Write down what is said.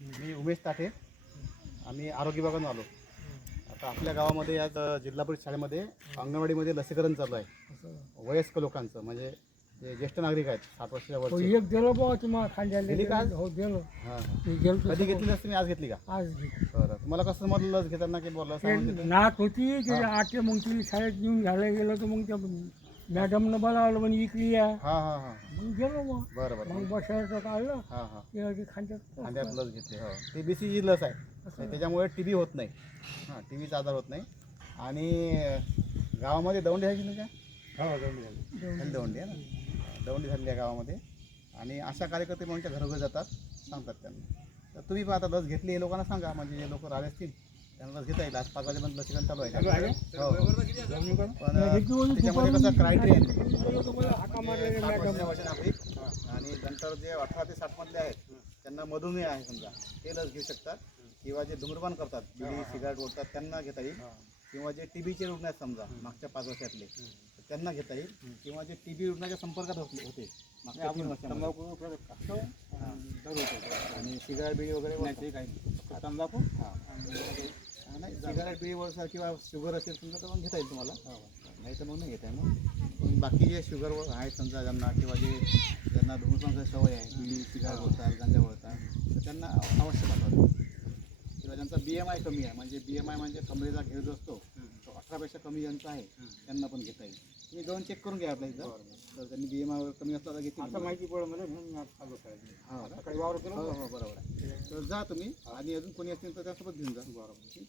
मी उमेश ताठे आम्ही आरोग्य विभागातून आलो. आता आपल्या गावामध्ये आज जिल्हा परिषद शाळेमध्ये अंगणवाडीमध्ये लसीकरण चालू आहे. वयस्क लोकांचं म्हणजे जे ज्येष्ठ नागरिक आहेत साठ वर्षाच्या हो, वरचे. एक दिलं बुवा तुम्हाला दिली का आज? हो दिलं. हां हां. ते गेलं कधी घेतली लस तुम्ही? आज घेतली का? आज घेतली. बरं. तुम्हाला कसं समजलं लस घेताना की बोललं ते नात होती ते आठे मग ती शाळेत येऊन झालं गेलं तर मग त्या मॅडमनं बोलावलं म्हणे इकली आहे हां हां हां. मग गेलो मग. बरं बरं. मग बसायचं काढलं. हां हां. ते खांद्यात खांद्यात लस घेतली हो. टी बी सीची लस आहे. त्याच्यामुळे टी बी होत नाही. हां टी बीचा आजार होत नाही. आणि गावामध्ये दौंडी आहे की नाही काय झाली दौंडी आहे. ना? दौंडी झालेली आहे गावामध्ये. आणि अशा कार्यकर्ते आमच्या घरोघर जातात सांगतात त्यांना. तर तुम्ही पण आता लस घेतली हे लोकांना सांगा. म्हणजे जे लोक राहिले असतील त्यांना लस घेता येईल. आज पाच वाजेपर्यंत लसीकरण चालू आहे. हो, हो. पण त्याच्यामध्ये कसं क्रायटेरिया जे अठरा ते साठ मधले आहेत त्यांना मधुमेह आहे समजा ते लस घेऊ शकतात. किंवा जे धूम्रपान करतात बिडी सिगारेट ओढतात त्यांना घेता येईल. किंवा जे टीबीचे रुग्ण आहेत समजा मागच्या पाच वर्षातले त्यांना घेता येईल. किंवा जे टीबी रुग्णाच्या संपर्कात होते होते मागच्या तीन वर्षामध्ये. आणि सिगारेट बिडी वगैरे काही तंबाखू हां. सिगारेट बिडीवर किंवा शुगर असेल समजा तर मग घेता येईल तुम्हाला. नाही तर मग नाही घेता मग पण बाकी जे शुगरवर आहेत समजा ज्यांना किंवा जे ज्यांना धूम्रपानाची सवय आहे बिडी सिगारेट ओढतात गांजा ओढतात तर त्यांना अवश्य पाठवावं किंवा ज्यांचा बी एम आय कमी आहे म्हणजे बी एम आय म्हणजे कमरेचा घेर जो असतो तो अठरापेक्षा कमी ज्यांचा आहे त्यांना पण घेता येईल. तुम्ही जाऊन चेक करून घ्या आपल्या इथं. तर त्यांनी बी एम आय कमी असला तर घेतील. आता माहिती पडलं मला म्हणून. हां सकाळी वावर केलं हो हो बरोबर आहे. तर जा तुम्ही आणि अजून कोणी असतील तर त्यासोबत घेऊन जा. बरोबर.